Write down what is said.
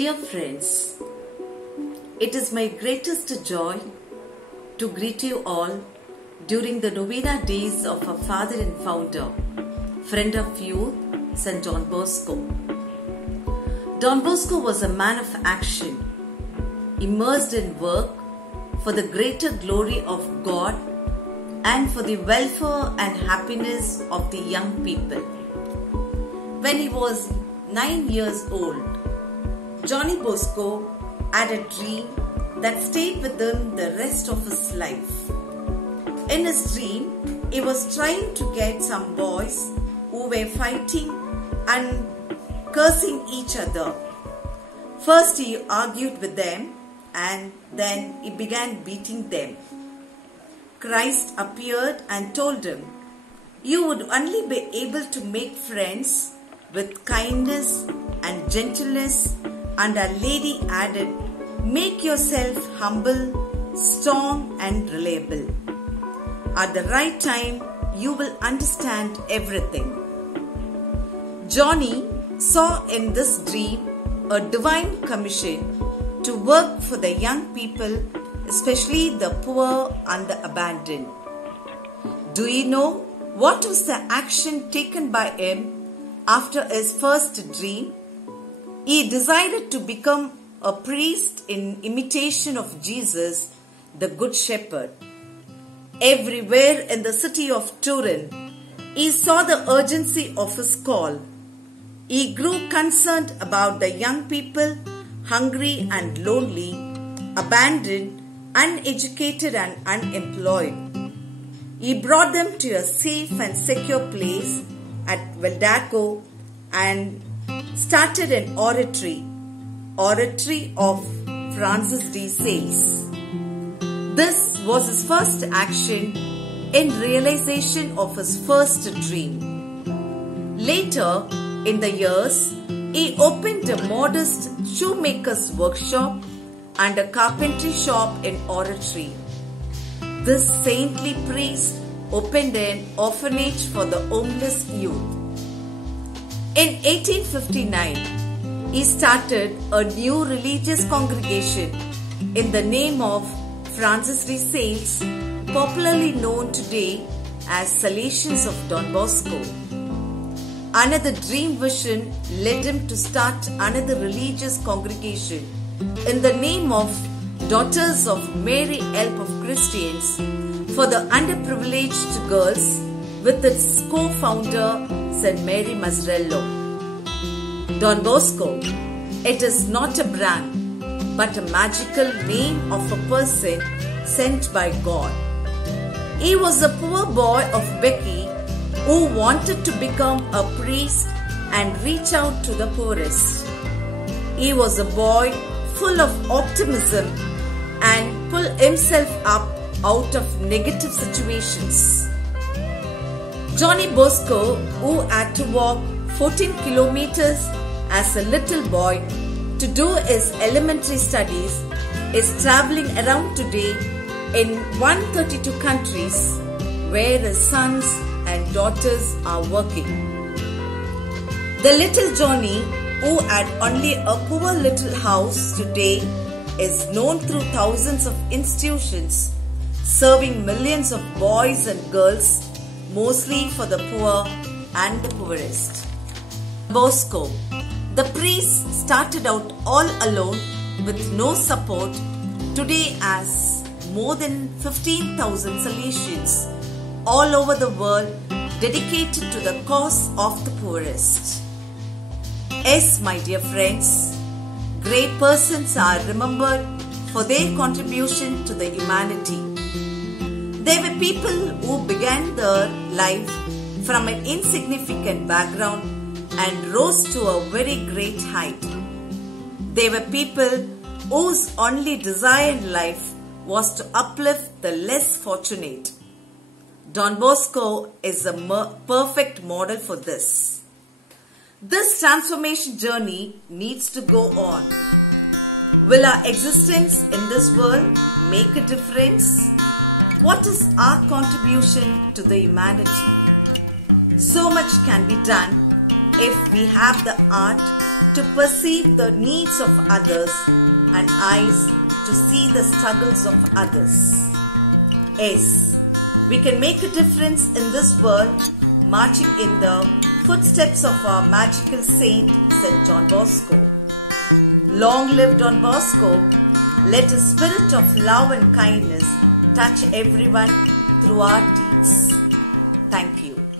Dear friends, it is my greatest joy to greet you all during the novena days of our father and founder, friend of youth, St. John Bosco. Don Bosco was a man of action, immersed in work for the greater glory of God and for the welfare and happiness of the young people. When he was 9 years old, Johnny Bosco had a dream that stayed with him the rest of his life. In his dream, he was trying to get some boys who were fighting and cursing each other. First he argued with them and then he began beating them. Christ appeared and told him, "You would only be able to make friends with kindness and gentleness," and Our Lady added, "Make yourself humble, strong and reliable. At the right time, you will understand everything." Johnny saw in this dream a divine commission to work for the young people, especially the poor and the abandoned. Do you know what was the action taken by him after his first dream? He decided to become a priest in imitation of Jesus, the Good Shepherd. Everywhere in the city of Turin, he saw the urgency of his call. He grew concerned about the young people, hungry and lonely, abandoned, uneducated and unemployed. He brought them to a safe and secure place at Bosco and started an oratory of Francis de Sales. This was his first action in realization of his first dream. Later in the years, he opened a modest shoemaker's workshop and a carpentry shop in oratory. This saintly priest opened an orphanage for the homeless youth. In 1859, he started a new religious congregation in the name of Francis de Sales, popularly known today as Salesians of Don Bosco. Another dream vision led him to start another religious congregation in the name of Daughters of Mary Help of Christians for the underprivileged girls, with its co-founder St. Mary Mazzarello. Don Bosco, it is not a brand but a magical name of a person sent by God. He was a poor boy of Becky who wanted to become a priest and reach out to the poorest. He was a boy full of optimism and pull himself up out of negative situations. Johnny Bosco, who had to walk 14 kilometers as a little boy to do his elementary studies, is traveling around today in 132 countries where his sons and daughters are working. The little Johnny, who had only a poor little house today, is known through thousands of institutions, serving millions of boys and girls, mostly for the poor and the poorest. Bosco, the priest, started out all alone with no support, today has more than 15,000 Salesians all over the world dedicated to the cause of the poorest. Yes, my dear friends, great persons are remembered for their contribution to the humanity. They were people who began their life from an insignificant background and rose to a very great height. They were people whose only desire in life was to uplift the less fortunate. Don Bosco is a perfect model for this. This transformation journey needs to go on. Will our existence in this world make a difference? What is our contribution to the humanity? So much can be done if we have the art to perceive the needs of others and eyes to see the struggles of others. Yes, we can make a difference in this world, marching in the footsteps of our magical saint, St. John Bosco. Long live Don Bosco. Let his spirit of love and kindness touch everyone through our deeds. Thank you.